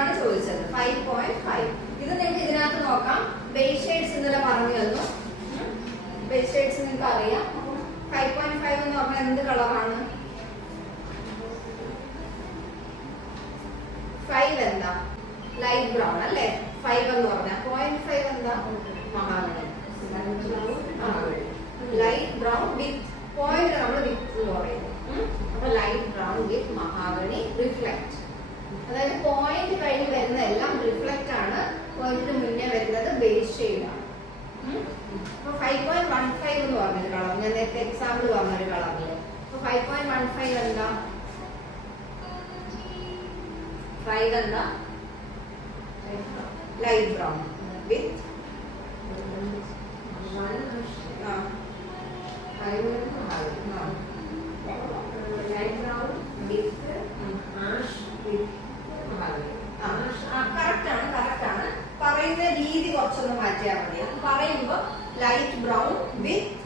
ആണ് ചോദിച്ചത്. 5.5. ഇത് നിങ്ങൾക്ക് ഇതിനകത്ത് നോക്കാം. ബേസ് ഷെയ്ഡ്സ് ഇന്നലെ പറഞ്ഞു തന്നു. ബേസ് ഷെയ്ഡ്സ് നിങ്ങൾക്ക് അറിയാം. 5.5 എന്ന് പറഞ്ഞാൽ എന്ത് കളറാണ്? 5 എന്താ? ലൈറ്റ് ബ്രൗൺ അല്ലേ? 5 എന്ന് പറഞ്ഞാൽ 0.5 എന്താ? Mahogany. Light brown with point നമ്മൾ വിത്ത് എന്ന് പറയുന്നത്. അപ്പൊ ലൈറ്റ് ബ്രൗൺ വിത്ത് മഹാഗണി റിഫ്ലക്ട്. അതായത് പോയിന്റ് കഴിഞ്ഞ് വരുന്ന എല്ലാം റിഫ്ലക്റ്റ് ആണ്. പോയിന്റിന് മുന്നേ വരുന്നത് ബേസ് ഷെയ്ഡ് ആണ്. അപ്പൊ 5.15 എന്ന് പറഞ്ഞൊരു കളർ ഞാൻ നേരത്തെ എക്സാമ്പിൾ പറഞ്ഞൊരു കളറില്. അപ്പൊ 5.15 എന്താ? 5 എന്താ? ലൈറ്റ് ബ്രൗൺ വിത്ത് കറക്റ്റ് ആണ്. പറയുന്ന രീതി കുറച്ചൊന്ന് മാറ്റിയാൽ മതി. പറയുമ്പോ ലൈറ്റ് ബ്രൗൺ വിത്ത്